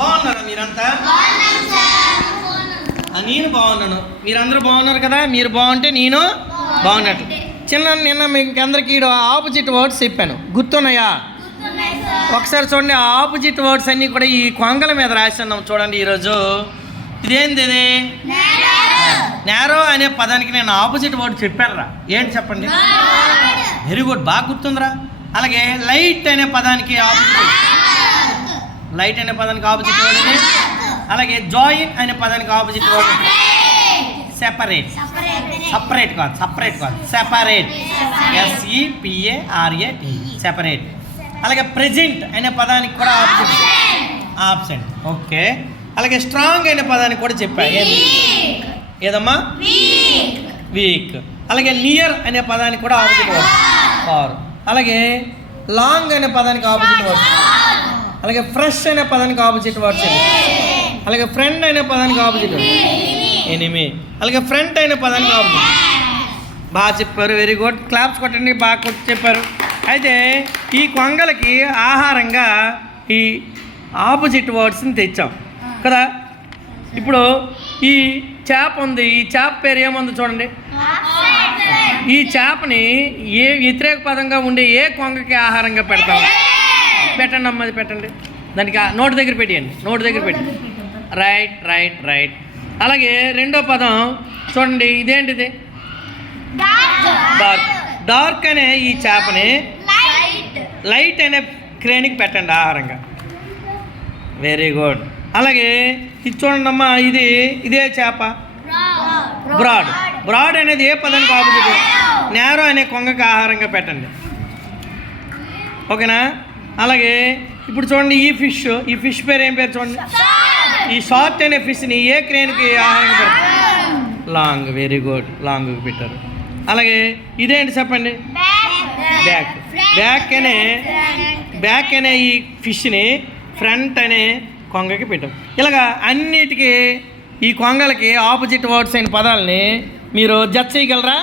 బాగున్నారా మీరంతా? నేను బాగున్నాను. మీరందరూ బాగున్నారు కదా? మీరు బాగుంటే నేను బాగున్నట్టు. నిన్న మీకు అందరికీ ఆపోజిట్ వర్డ్స్ చెప్పాను, గుర్తున్నాయా? ఒకసారి చూడండి, ఆ ఆపోజిట్ వర్డ్స్ అన్నీ కూడా ఈ కొంగల మీద రాస్తున్నాం. చూడండి ఈరోజు ఇదేంది? ఇది నేరో అనే పదానికి నేను ఆపోజిట్ వర్డ్ చెప్పానురా. ఏంటి చెప్పండి? వెరీ గుడ్, బాగా గుర్తుందిరా. అలాగే లైట్ అనే పదానికి ఆపోజిట్ వర్డ్ ఇది. అలాగే జాయిన్ అనే పదానికి ఆపోజిట్ వర్డ్ సెపరేట్ కాదు సెపరేట్, SEPARATE సెపరేట్. అలాగే ప్రెజెంట్ అనే పదానికి కూడా ఆబ్సెంట్. ఓకే. అలాగే స్ట్రాంగ్ అనే పదానికి కూడా చెప్పా. ఏదమ్మా? వీక్. అలాగే నియర్ అనే పదానికి కూడా ఆపోజిట్ వర్డ్ ఫార్. అలాగే లాంగ్ అనే పదానికి ఆపోజిట్ వర్డ్. అలాగే ఫ్రెష్ అనే పదానికి ఆపోజిట్ వర్డ్స్. అలాగే ఫ్రెండ్ అనే పదానికి ఆపోజిట్ ఎనిమి. అలాగే ఫ్రంట్ అనే పదానికి ఆపోజిట్. బాగా చెప్పారు, వెరీ గుడ్. క్లాప్స్ కొట్టండి, బాగా చెప్పారు. అయితే ఈ కొంగలకి ఆహారంగా ఈ ఆపోజిట్ వర్డ్స్ని తెచ్చాం కదా. ఇప్పుడు ఈ చేప ఉంది, ఈ చేప పేరు ఏముంది చూడండి. ఈ చేపని ఏ వ్యతిరేక పదంగా ఉండే ఏ కొంగకి ఆహారంగా పెడతాం? పెట్టండి అమ్మది, పెట్టండి. దానికి నోటి దగ్గర పెట్టండి. రైట్. అలాగే రెండో పదం చూడండి, ఇదేంటిది? డార్క్ అనే ఈ చేపని లైట్ అనే క్రేనికి పెట్టండి ఆహారంగా. Very good. అలాగే ఇది చూడండి అమ్మా, ఇదే చేప బ్రాడ్ అనేది ఏ పదానికి ఆపోజిట్? నేరో అనే కొంగకి ఆహారంగా పెట్టండి. ఓకేనా? అలాగే ఇప్పుడు చూడండి, ఈ ఫిష్ పేరు ఏం పేరు చూడండి. ఈ షార్ట్ అనే ఫిష్ని ఏ క్రేన్కి ఆహారంగా పెట్టారు? లాంగ్. వెరీ గుడ్, లాంగ్కి పెట్టారు. అలాగే ఇదేంటి చెప్పండి? బ్యాక్ అనే ఈ ఫిష్ని ఫ్రంట్ అనే కొంగకి పెట్టాం. ఇలాగా అన్నిటికీ ఈ కొంగలకి ఆపోజిట్ వర్డ్స్ అయిన పదాలని మీరు జడ్జ్ చేయగలరా?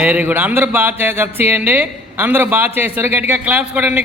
Very good. అందరూ బాగా జడ్జ్ చేయండి. అందరూ బాగా చేస్తారు. గట్టిగా క్లాప్స్ కొట్టండి.